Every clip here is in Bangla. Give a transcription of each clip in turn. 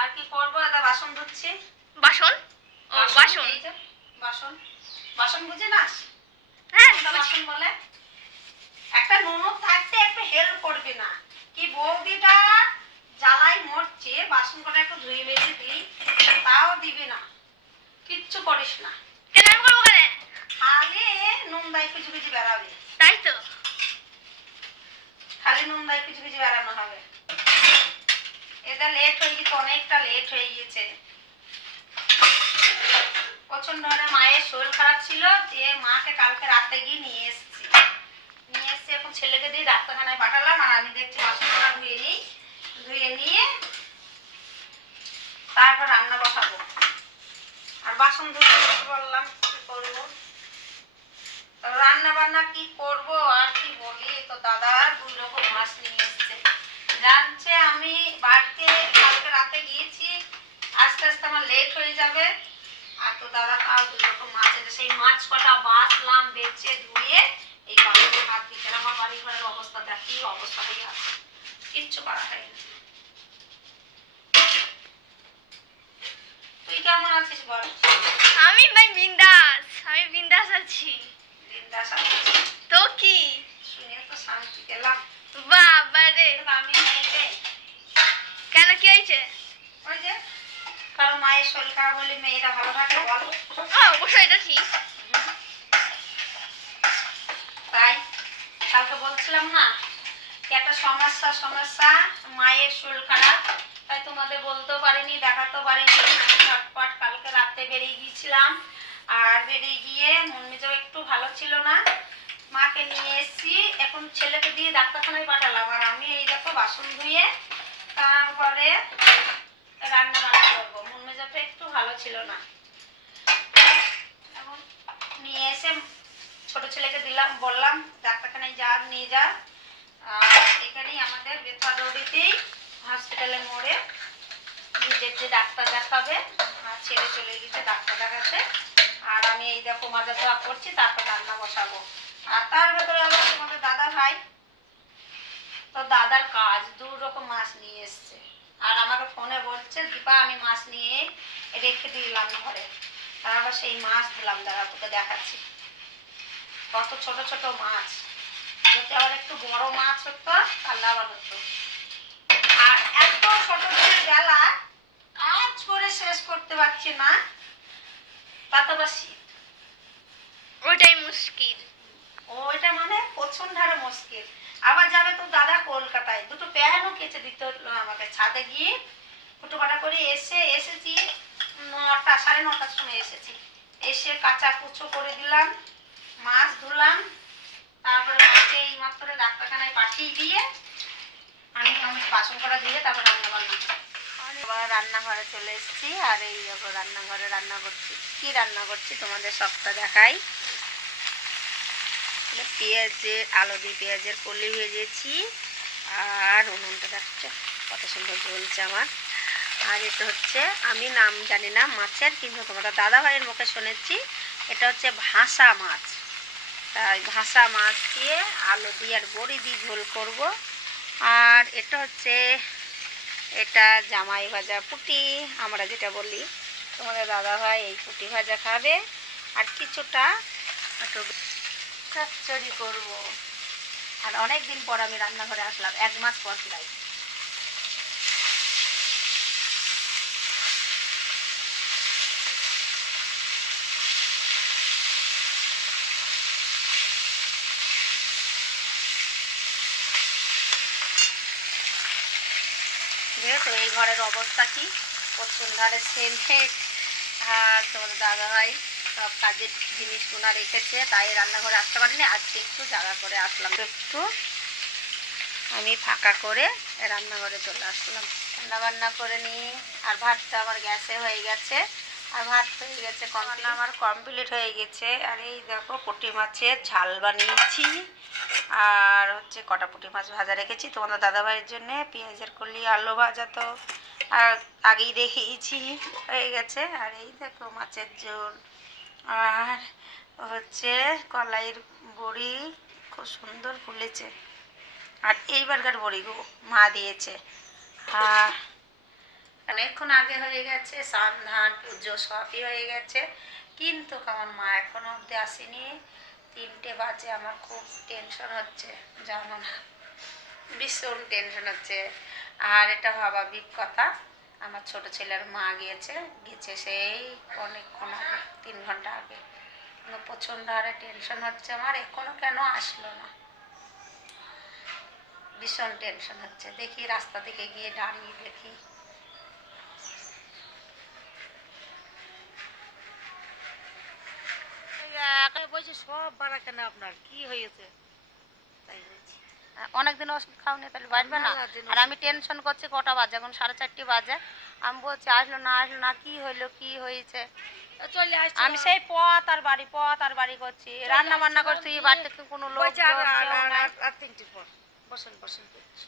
আর কি করবো, এটা বাসন ধুচ্ছি। বাসন? ও বাসন, এই যে বাসন, বাসন বুঝে না? হ্যাঁ বাসন বলে। একটা ননদ থাকতে একটু হেল্প করবে না কি? বৌদিটা জ্বালাই মরছে, বাসন কটা একটু ধুয়ে মেজে দিই, তাও দিবে না, কিচ্ছু করিস না। কেন আমি করবো কেন? খালি নুন দায় কিছু কিছু বেড়াবে। তাই তো, খালি নুন দায় কিছু কিছু বেড়ানো হবে। এটা লেট হয়ে গেছে, অনেকটা লেট হয়ে গেছে। প্রচন্ড মায়ের শরীর খারাপ ছিল, যে মাকে কালকে রাতে গিয়ে নিয়ে এসেছি। এখন ছেলেকে দিয়ে ডাক্তারখানায় পাঠালাম, আর আমি দেখছি বাসনটা ধুয়ে নিই, ধুয়ে নিয়ে তারপর রান্না বসাবো। আর বাসন ধুয়ে বললাম কি করবো, রান্না বান্না কি করব আর কি বলি। তো দাদা 2 রকম মাছ নিয়ে এসছে, জানছে আমি বাড়িতে কালকে রাতে গিয়েছি, আস্তে আস্তে আমার লেট হয়ে যাবে। আর তো দাদা তাও 2 রকম মাছ এনেছে। সেই মাছ কটা বাছলাম, বেছে ধুয়ে এই বাড়িতে হাত দিচ্ছে। আমার বাড়ি ঘরের অবস্থা দেখ কি অবস্থা হয়ে আছে, কিচ্ছু করা হয়নি। তুই কেমন আছিস বল? আমি ভাই বিন্দাস, আমি বিন্দাস আছি। বিন্দাস আছিস তো কি? শুনে তো শান্তি পেলাম। বাবা রে, আমি নেই রে। কেন কি হয়েছে? ওই যে কারণ মায়ের শরীর খারাপ বলে মেয়েরা ভালো থাকে বল। অবশ্যই এটা ঠিক। তাই কালকে বলছিলাম না কি একটা সমস্যা, মায়ের শরীর খারাপ, তাই তোমাদের বলতেও পারিনি, দেখাতেও পারিনি। ঝটপট কালকে রাতে বেরিয়ে গিয়েছিলাম, আর বেরিয়ে গিয়ে মন মেজাজ একটু ভালো ছিল না, মাকে নিয়ে এসেছি। এখন ছেলেকে দিয়ে ডাক্তারখানায় পাঠালাম, আর আমি এই দেখো বাসন ধুয়ে তারপরে রান্না বান্না করবো। মন মেজাজটা একটু ভালো ছিল না। এখন নিয়ে এসে ছোট ছেলেকে দিলাম, বললাম ডাক্তারখানায় যা নিয়ে যা। আর এখানেই আমাদের বেথাদৌড়িতেই হসপিটালের মোড়ে নিজের যে ডাক্তার দেখাবে, আর ছেলে চলে গেছে ডাক্তার দেখাতে। আর আমি এই দেখো মাজা ধোয়া করছি, তারপর রান্না বসাবো। আর তার ভেতরে আবার তোমাদের দাদা ভাই, তো দাদার কাজ 2 রকম মাছ নিয়ে এসছে। আর আমাকে ফোনে বলছে দীপা আমি মাছ নিয়ে রেখে দিলাম ঘরে, তারপর সেই মাছ দিলাম, দাদা তোকে দেখাচ্ছি কত ছোট ছোট মাছ। যদি আবার একটু বড় মাছ হতো তাহলে আবার হতো। আর এত ছোট ছোট বেলা কাজ করে শেষ করতে পারছি না, তাতে আবার শীত, ওইটাই মুশকিল। ওইটা মানে প্রচন্ড হারে মুশকিল। আবার যাবে তো দাদা কলকাতায়, 2টো প্যানও কেচে দিতে হলো আমাকে। ছাদে গিয়ে ফুটোপাটা করে এসেছি 9টা 9:30টার সময় এসেছি। এসে কাঁচা কুচো করে দিলাম, মাছ ধুলাম, তারপরে মাছকে এই মাত্র ডাক্তারখানায় পাঠিয়ে দিয়ে আমি বাসন করা দিয়ে তারপর রান্না বান্না। আবার রান্নাঘরে চলে এসেছি, আর এই দেখো রান্নাঘরে রান্না করছি। কি রান্না করছি তোমাদের সবটা দেখাই। পেঁয়াজের আলু দিয়ে পেঁয়াজের কলি ভেজেছি, আর উনুনটা দেখছো কত সুন্দর জ্বলছে আমার। আর এটা হচ্ছে আমি নাম জানি না মাছের, কিন্তু তোমাদের দাদা ভাইয়ের মুখে শুনেছি এটা হচ্ছে ভাসা মাছ। তাই ভাসা মাছ দিয়ে আলু দিয়ে আর বড়ি দিয়ে ঝোল করব। আর এটা হচ্ছে এটা জামাই ভাজা পুঁটি, আমরা যেটা বলি, তোমাদের দাদা ভাই এই পুঁটি ভাজা খাবে। আর কিছুটা একটু চচ্চড়ি করব। আর অনেক দিন পর আমি রান্নাঘরে আসলাম, 1 মাস পর প্রায়। তো এই ঘরের অবস্থা কি, প্রচন্ড হারে সেন্টেড। আর তোমাদের দাদা ভাই সব কাজের জিনিসগুলো রেখেছে, তাই রান্নাঘরে আসতে পারিনি। আজকে একটু জায়গা করে আসলাম, একটু আমি ফাঁকা করে রান্নাঘরে চলে আসলাম। রান্না বান্না করে নিই, আর ভাতটা আমার গ্যাসে হয়ে গেছে, আর ভাত হয়ে গেছে, আমার কমপ্লিট হয়ে গেছে। আর এই দেখো পুঁটি মাছের ঝাল বানিয়েছি, আর হচ্ছে কটা পুঁটি মাছ ভাজা রেখেছি তোমাদের দাদাভাইয়ের জন্যে। পেঁয়াজের কলি আলু ভাজা তো আর আগেই দেখিয়েছি, হয়ে গেছে। আর এই দেখো মাছের ঝোল, আর হচ্ছে কলাইয়ের বড়ি খুব সুন্দর ফুলেছে। আর এইবারকার বড়িগুলো মা দিয়েছে। আর অনেকক্ষণ আগে হয়ে গেছে, স্নান ধান পুজো সবই হয়ে গেছে, কিন্তু আমার মা এখনো অবধি আসেনি। 3টে বাজে, আমার খুব টেনশন হচ্ছে, জানো না, ভীষণ টেনশন হচ্ছে। আর এটা স্বাভাবিক কথা, আমার ছোট ছেলের মা গিয়েছে সেই অনেকক্ষণ আগে, 3 ঘন্টা আগে। কিন্তু প্রচণ্ড হারে টেনশন হচ্ছে আমার, এখনো কেন আসলো না, ভীষণ টেনশন হচ্ছে। দেখি রাস্তা থেকে গিয়ে দাঁড়িয়ে দেখি। একা বসে সব বাড়া কেন আপনার কি হয়েছে? তাই বলছি। অনেকদিন ওষুধ খাওনি, তাহলে বাড়বে না? আর আমি টেনশন করছি, কটা বাজে এখন? 4:30 বাজে। আমি বলছি আসলো না আসলো না, কি হইলো কি হয়েছে? চলে আসছে আমি সেই পথ আর বাড়ি করছি, রান্না বান্না করছি, বাড়ি থেকে কোনো লোক বলছে আর 3টির পর বসেন বসেন করছি।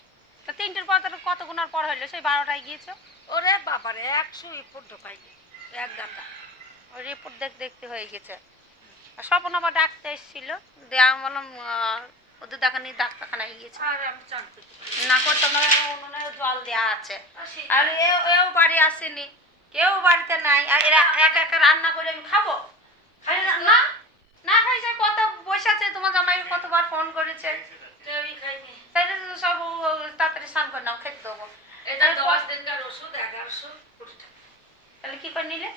তো 3টের পর তো কতক্ষণ আর পর হইলো? সেই 12টায় গিয়েছো। ওরে বাবারে 100 রিপোর্ট ঢোকাইনি, এক গাদা। ওই রিপোর্ট দেখতে হয়ে গেছে। আর স্বপন আবার ডাকতে এসেছিল, দিয়ে আমি বললাম ওদের দেখানি, ডাক্তারখানায় গিয়েছে। আর আমি জানতে না করতাম না, উনুনে জল দেওয়া আছে। আর এও বাড়ি আসেনি, কেউ বাড়িতে নাই। আর এরা একা একা রান্না করে আমি খাবো? না না খাই, সে কত বসে আছে, তোমার জামাই কতবার ফোন করেছে। কেউই খাইনি। তাইলে তো সব তাড়াতাড়ি স্নান করে নাও, খেতে দেবো। এটা 10 দিনকার ওষুধ 1120 টাকা। তাহলে কি করে নিলে?